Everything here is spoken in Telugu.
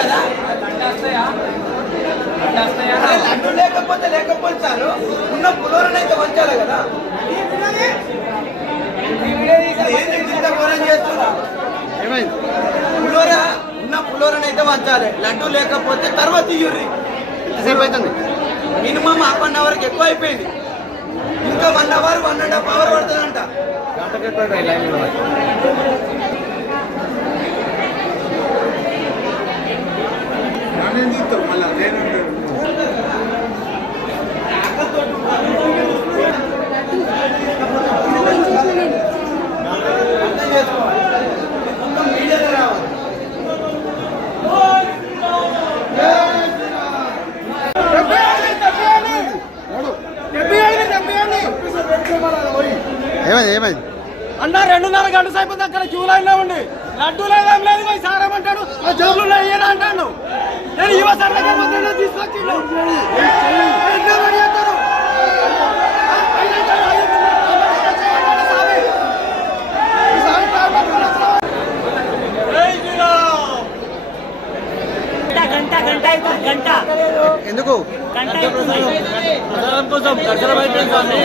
కదా లడ్డు లేకపోతే చాలు ఉన్న పులోరనైతే వంచాలి కదా. పులోర ఉన్న పులోరనైతే వంచాలి, లడ్డు లేకపోతే తర్వాత ఇయ్యుర్రి. ఎంతసేపు అవుతుంది? మినిమం హాఫ్ అన్ అవర్కి ఎక్కువ అయిపోయింది, ఇంకా 1 అవర్ 1.5 అవర్ పడుతుందంట. ఏమైంది ఏమైంది అన్న 2.5 గంటల సేపు అక్కడ క్యూ లైన్ లో ఉండి లడ్డు లేదేం లేదు పోయి సారమంటాడు, జోబులు అయ్యేనా అంటాను. నేను యువ సార్ దగ్గర తీసుకొచ్చిండు. గంట ఎందుకు? ప్రచారం కోసం దర్శనం అయిపోయింది స్వామి.